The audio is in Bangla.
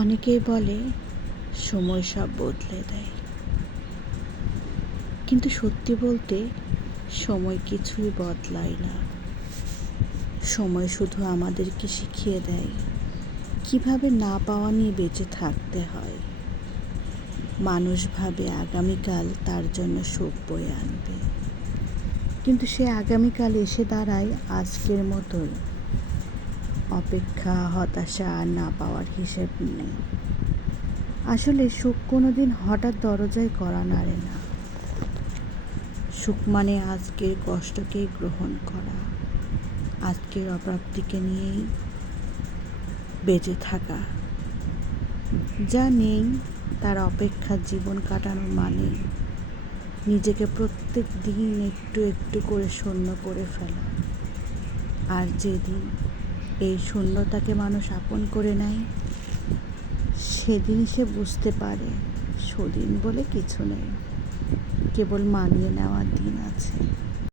অনেকেই বলে সময় সব বদলে দেয়, কিন্তু সত্যি বলতে সময় কিছুই বদলায় না। সময় শুধু আমাদেরকে শিখিয়ে দেয় কিভাবে না পাওয়া নিয়ে বেঁচে থাকতে হয়। মানুষ ভাবে আগামীকাল তার জন্য সুখ বয়ে আনবে, কিন্তু সে আগামীকাল এসে দাঁড়ায় আজকের মতোই। অপেক্ষা, হতাশা আর না পাওয়ার হিসেব নেই। আসলে সুখ কোনোদিন হঠাৎ দরজায় কড়া নাড়ে না। সুখ মানে আজকের কষ্টকে গ্রহণ করা, আজকের অপ্রাপ্তিকে নিয়েই বেঁচে থাকা। যা নেই তার অপেক্ষার জীবন কাটানো মানে নিজেকে প্রত্যেক দিন একটু একটু করে শূন্য করে ফেলা। আর যেদিন এই শূন্যতাকে মানুষ আপন করে নেয়, সেদিন সে বুঝতে পারে সুদিন বলে কিছু নেই, কেবল মানিয়ে নেওয়ার দিন আছে।